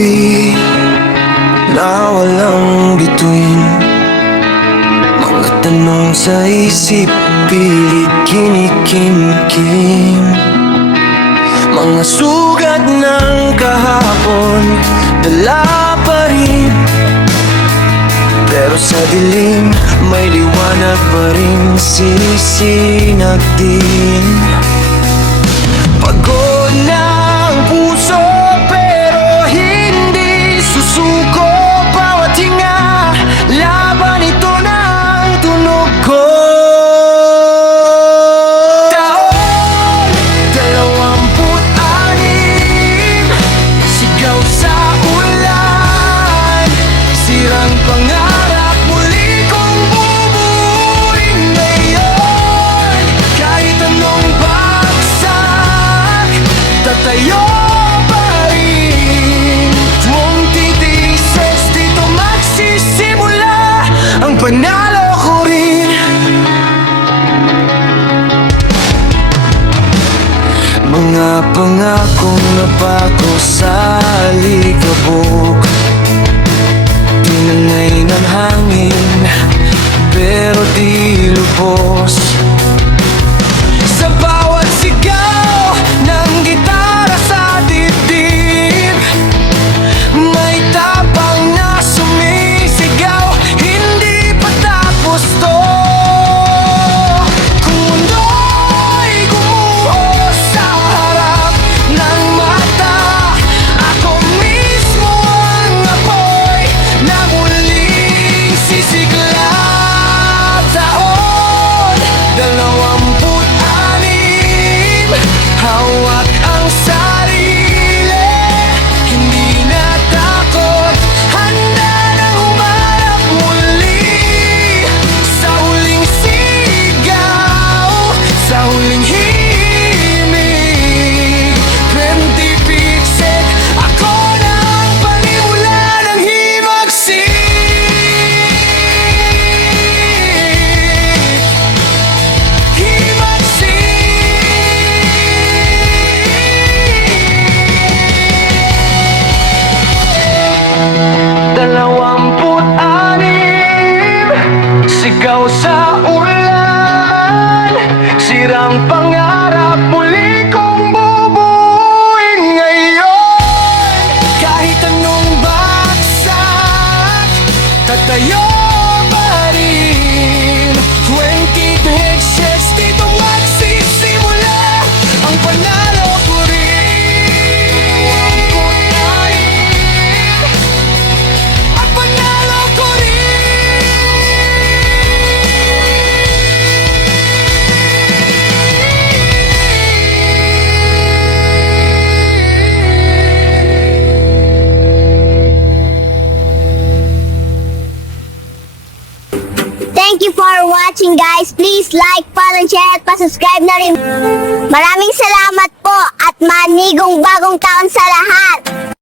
gabi na walang bituin, mga tanong sa isip, pilit kinikimkim. Mga sugat ng kahapon, dala pa rin, pero sa dilim may liwanag pa rin sisinag din. Pagod na ang puso pero hindi susuko, bawat hinga laban, ito na ang tunog ko. Taon 26, sigaw sa ulan, sirang pangarap, muli kong bubuuin ngayon. Kahit anong bagsak, tatayo pa rin. 26, dito magsisimula ang panalo ko rin. Mga pangakong napako sa alikabok, tinangay ng hangin pero di lubos. Sa bawat sigaw ng gitara sa dibdib, may tapang na sumisigaw, hindi pa tapos to. Kung mundo'y gumuho sa harap ng mata, ako mismo ang apoy na muling sisigla. Taon 26, hawak ang sarili, hindi na takot, handa nang humarap muli. Sa huling sigaw, sa huling himig, 20 pixel, ako na ang panimula ng himagsik. Dalawamput anim, sigaw sa ulan, sirang pangarap, muli kong bubuuin ngayon. Kahit anong bagsak, tatayo pa rin. 26, dito magsisimula ang panalo ko rin. Ang panalo ko rin. Thank you for watching, guys. Please like, follow, and share at pa-subscribe na rin. Maraming salamat po at manigong bagong taon sa lahat.